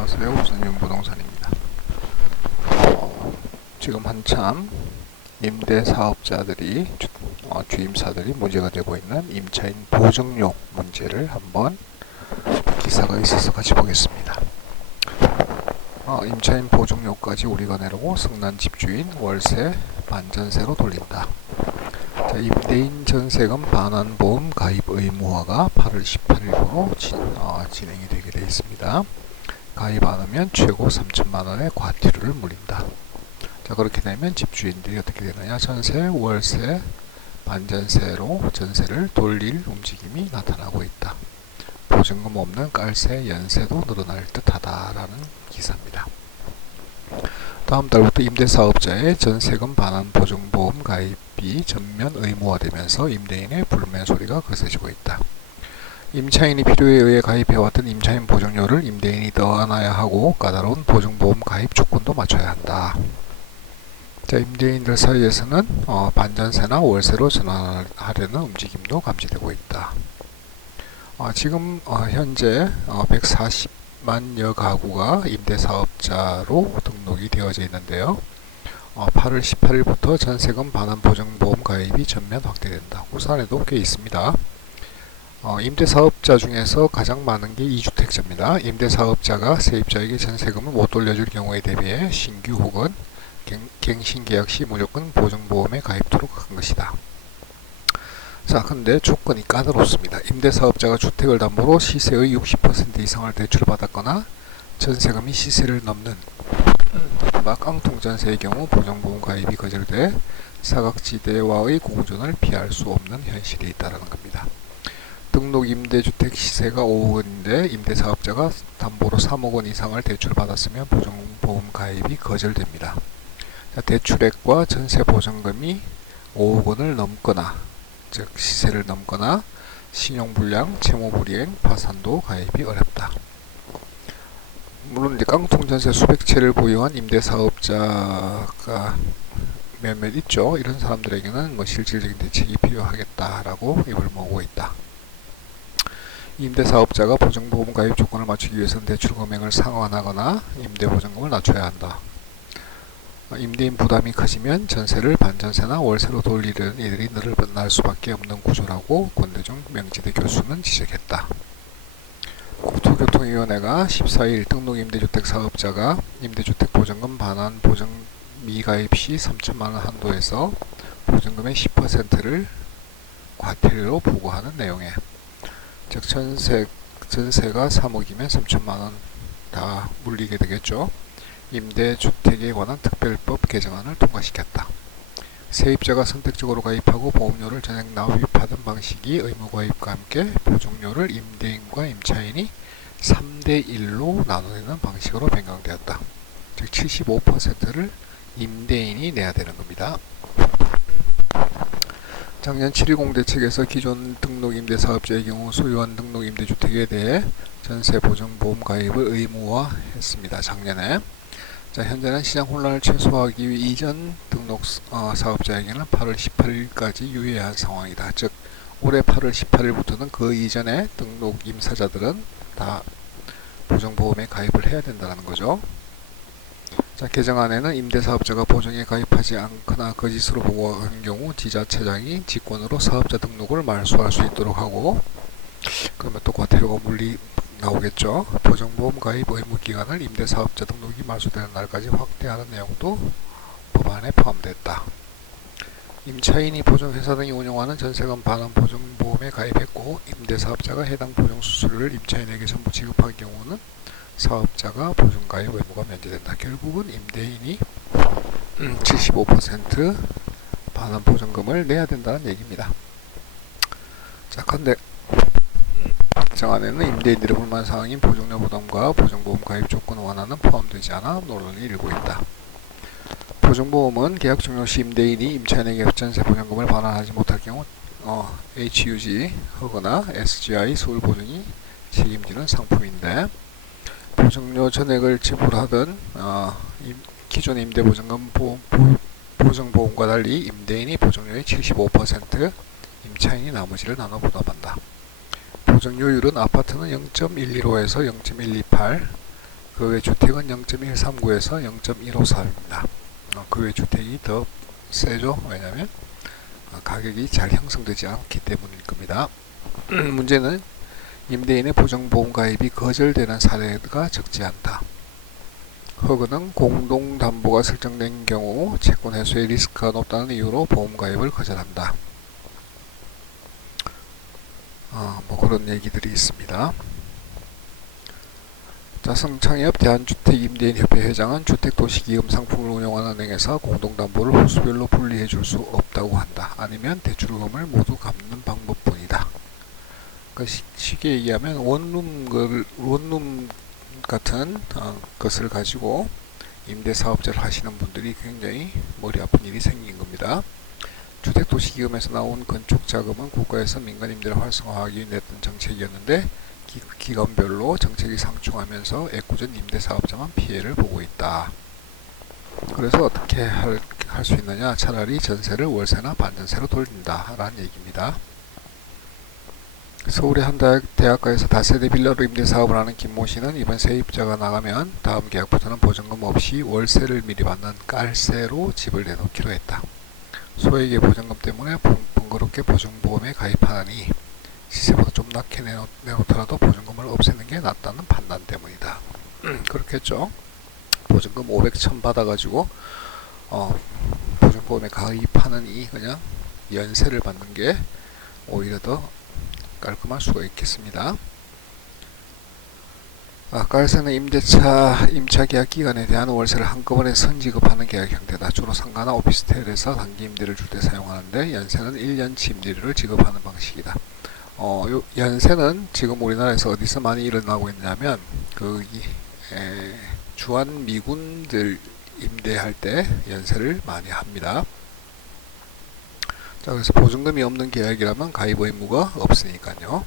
안녕하세요. 우선윤 부동산입니다. 지금 한참 임대사업자들이 주임사들이 문제가 되고 있는 임차인 보증료 문제를 한번 기사가 있어서 같이 보겠습니다. 임차인 보증료까지 우리가 내려고 승난 집주인 월세 반전세로 돌린다. 자, 임대인 전세금 반환보험 가입 의무화가 8월 18일부로 진행이 되게 되어 있습니다. 가입 안 하면 최고 3천만 원의 과태료를 물린다. 자, 그렇게 되면 집주인들이 어떻게 되느냐? 전세, 월세, 반전세로 전세를 돌릴 움직임이 나타나고 있다. 보증금 없는 깔세, 연세도 늘어날 듯하다라는 기사입니다. 다음 달부터 임대사업자의 전세금 반환 보증보험 가입이 전면 의무화되면서 임대인의 불매 소리가 거세지고 있다. 임차인이 필요에 의해 가입해왔던 임차인 보증료를 임대인이 떠안아야 하고 까다로운 보증보험 가입 조건도 맞춰야 한다. 자, 임대인들 사이에서는 반전세나 월세로 전환하려는 움직임도 감지되고 있다. 지금 현재 140만여 가구가 임대사업자로 등록이 되어져 있는데요. 8월 18일부터 전세금 반환 보증보험 가입이 전면 확대된다. 울산에도 꽤 있습니다. 임대사업자 중에서 가장 많은 게 2주택자입니다. 임대사업자가 세입자에게 전세금을 못 돌려줄 경우에 대비해 신규 혹은 갱신계약 시 무조건 보증보험에 가입토록 한 것이다. 자, 근데 조건이 까다롭습니다. 임대사업자가 주택을 담보로 시세의 60% 이상을 대출받았거나 전세금이 시세를 넘는 깡통전세의 경우 보증보험 가입이 거절돼 사각지대와의 공존을 피할 수 없는 현실이 있다는 겁니다. 등록 임대주택 시세가 5억 원인데 임대사업자가 담보로 3억 원 이상을 대출받았으면 보증보험 가입이 거절됩니다. 자, 대출액과 전세보증금이 5억 원을 넘거나 즉 시세를 넘거나 신용불량, 채무불이행, 파산도 가입이 어렵다. 물론 이제 깡통전세 수백 채를 보유한 임대사업자가 몇몇 있죠. 이런 사람들에게는 실질적인 대책이 필요하겠다라고 입을 모으고 있다. 임대사업자가 보증보험 가입 조건을 맞추기 위해서는 대출 금액을 상환하거나 임대보증금을 낮춰야 한다. 임대인 부담이 커지면 전세를 반전세나 월세로 돌리려는 이들이 늘어날 수밖에 없는 구조라고 권대중 명지대 교수는 지적했다. 국토교통위원회가 14일 등록임대주택 사업자가 임대주택 보증금 반환 보증 미가입 시 3천만 원 한도에서 보증금의 10%를 과태료로 부과하는 내용에 즉 전세가 3억이면 3천만 원 다 물리게 되겠죠. 임대주택에 관한 특별법 개정안을 통과시켰다. 세입자가 선택적으로 가입하고 보험료를 전액 납입하던 방식이 의무가입과 함께 보증료를 임대인과 임차인이 3대1로 나누는 방식으로 변경되었다. 즉 75%를 임대인이 내야 되는 겁니다. 작년 7.10 대책에서 기존 등록임대사업자의 경우 소유한 등록임대주택에 대해 전세보증보험 가입을 의무화했습니다. 작년에. 자, 현재는 시장 혼란을 최소화하기 위해 이전 등록 사업자에게는 8월 18일까지 유예한 상황이다. 즉 올해 8월 18일부터는 그 이전에 등록 임사자들은 다 보증보험에 가입을 해야 된다는 거죠. 자, 개정안에는 임대사업자가 보증에 가입하지 않거나 거짓으로 보고한 경우 지자체장이 직권으로 사업자 등록을 말소할 수 있도록 하고, 그러면 또 과태료가 나오겠죠. 보증보험 가입 의무 기간을 임대사업자 등록이 말소되는 날까지 확대하는 내용도 법안에 포함됐다. 임차인이 보증회사 등이 운영하는 전세금 반환 보증보험에 가입했고 임대사업자가 해당 보증수수료를 임차인에게 전부 지급한 경우는 사업자가 보증가입 의무가 면제된다. 결국은 임대인이 75% 반환 보증금을 내야 된다는 얘기입니다. 자, 근데 개정안에는 임대인들의 불만사항인 보증료 부담과 보증보험 가입 조건 완화는 포함되지 않아 논란이 일고 있다. 보증보험은 계약 종료 시 임대인이 임차인에게 전세 보증금을 반환하지 못할 경우 HUG 하거나 SGI 서울보증이 책임지는 상품인데, 보증료 전액을 지불하던 기존 임대보증금 보증보험과 달리 임대인이 보증료의 75%, 임차인이 나머지를 나눠 부담한다. 보증료율은 아파트는 0.115에서 0.128, 그 외 주택은 0.139에서 0.154입니다. 그 외 주택이 더 세죠. 왜냐하면 가격이 잘 형성되지 않기 때문일 겁니다. 문제는 임대인의 보증보험 가입이 거절되는 사례가 적지 않다. 허그는 공동담보가 설정된 경우 채권 회수의 리스크가 높다는 이유로 보험 가입을 거절한다. 뭐 그런 얘기들이 있습니다. 자, 성창엽 대한주택임대인협회 회장은 주택도시기금 상품을 운영하는 은행에서 공동담보를 호수별로 분리해 줄 수 없다고 한다. 아니면 대출금을 모두 갚는 방법뿐이다. 그러니까 쉽게 얘기하면 원룸 같은 것을 가지고 임대사업자를 하시는 분들이 굉장히 머리 아픈 일이 생긴 겁니다. 주택도시기금에서 나온 건축자금은 국가에서 민간임대를 활성화하기 위해 냈던 정책이었는데 기간별로 정책이 상충하면서 애꿎은 임대사업자만 피해를 보고 있다. 그래서 어떻게 할 수 있느냐? 차라리 전세를 월세나 반전세로 돌린다 라는 얘기입니다. 서울의 한 대학가에서 다세대 빌라로 임대사업을 하는 김모 씨는 이번 세입자가 나가면 다음 계약부터는 보증금 없이 월세를 미리 받는 깔세로 집을 내놓기로 했다. 소액의 보증금 때문에 번거롭게 보증보험에 가입하니 시세보다 좀 낮게 내놓더라도 보증금을 없애는 게 낫다는 판단 때문이다. 그렇겠죠. 보증금 500, 1000 받아가지고 보증보험에 가입하느니 그냥 연세를 받는 게 오히려 더 깔끔할 수가 있겠습니다. 깔세는 임차 계약 기간에 대한 월세를 한꺼번에 선지급하는 계약 형태다. 주로 상가나 오피스텔에서 단기 임대를 줄 때 사용하는데 연세는 1년치 임대료를 지급하는 방식이다. 연세는 지금 우리나라에서 어디서 많이 일어나고 있냐면 주한 미군들 임대할 때 연세를 많이 합니다. 자, 그래서 보증금이 없는 계약이라면 가입 의무가 없으니까요.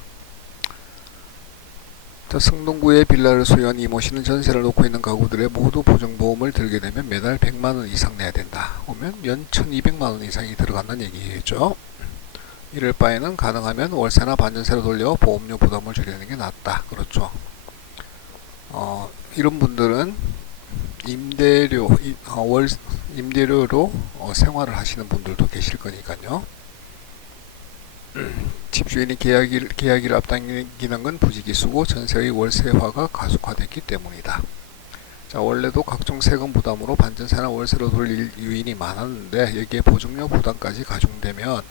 자, 성동구에 빌라를 소유한 이모 씨는 전세를 놓고 있는 가구들의 모두 보증보험을 들게 되면 매달 100만원 이상 내야 된다. 그러면 연 1200만원 이상이 들어간다는 얘기겠죠. 이럴 바에는 가능하면 월세나 반전세로 돌려 보험료 부담을 줄이는 게 낫다. 그렇죠. 이런 분들은 임대료로 생활을 하시는 분들도 계실 거니까요. 집주인이 계약일을 앞당기는 건 부지기수고 전세의 월세화가 가속화됐기 때문이다. 자, 원래도 각종 세금 부담으로 반전세나 월세로 돌릴 유인이 많았는데 여기에 보증료 부담까지 가중되면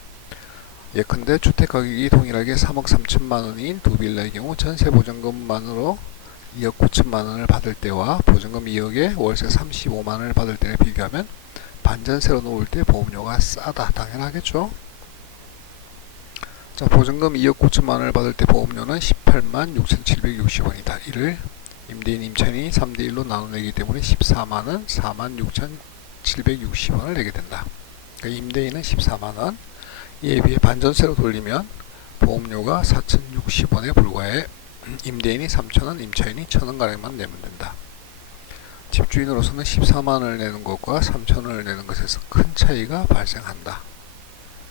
예컨대 주택가격이 동일하게 3억 3천만원인 두 빌라의 경우 전세 보증금만으로 2억 9천만원을 받을 때와 보증금 2억에 월세 35만원을 받을 때를 비교하면 반전세로 놓을 때 보험료가 싸다. 당연하겠죠. 자, 보증금 2억 9천만원을 받을 때 보험료는 18만 6,760원이다. 이를 임대인 임차인이 3대1로 나눠내기 때문에 14만원 4만 6,760원을 내게 된다. 그러니까 임대인은 14만원, 이에 비해 반전세로 돌리면 보험료가 4,060원에 불과해 임대인이 3,000원, 임차인이 1,000원가량만 내면 된다. 집주인으로서는 14만원을 내는 것과 3,000원을 내는 것에서 큰 차이가 발생한다.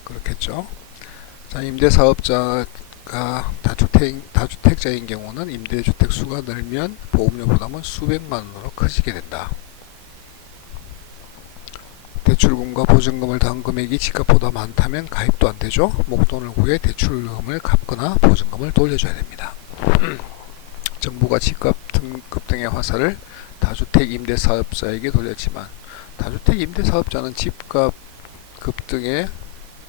그렇겠죠. 자, 임대사업자가 다주택자인 경우는 임대주택 수가 늘면 보험료 부담은 수백만원으로 커지게 된다. 대출금과 보증금을 더한 금액이 집값보다 많다면 가입도 안되죠. 목돈을 구해 대출금을 갚거나 보증금을 돌려줘야 됩니다. 정부가 집값 급등의 화살을 다주택 임대사업자에게 돌렸지만 다주택 임대사업자는 집값 급등에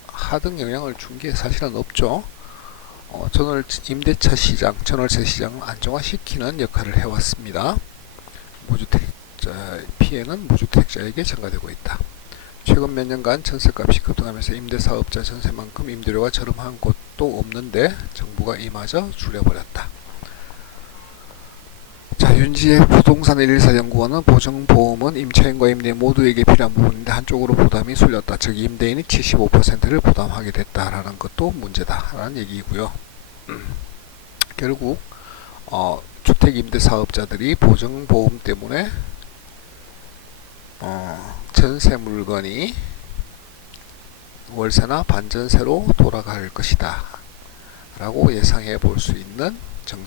하등 영향을 준 게 사실은 없죠. 임대차 시장, 전월세 시장을 안정화시키는 역할을 해왔습니다. 무주택자 피해는 무주택자에게 전가되고 있다. 최근 몇 년간 전세값이 급등하면서 임대사업자 전세만큼 임대료가 저렴한 곳도 없는데 정부가 이마저 줄여버렸다. 자, 윤지의 부동산 114 연구원은 보증보험은 임차인과 임대인 모두에게 필요한 부분인데 한쪽으로 부담이 쏠렸다. 즉 임대인이 75%를 부담하게 됐다라는 것도 문제다라는 얘기고요. 결국 주택임대사업자들이 보증보험 때문에 전세 물건이 월세나 반전세로 돌아갈 것이다 라고 예상해 볼 수 있는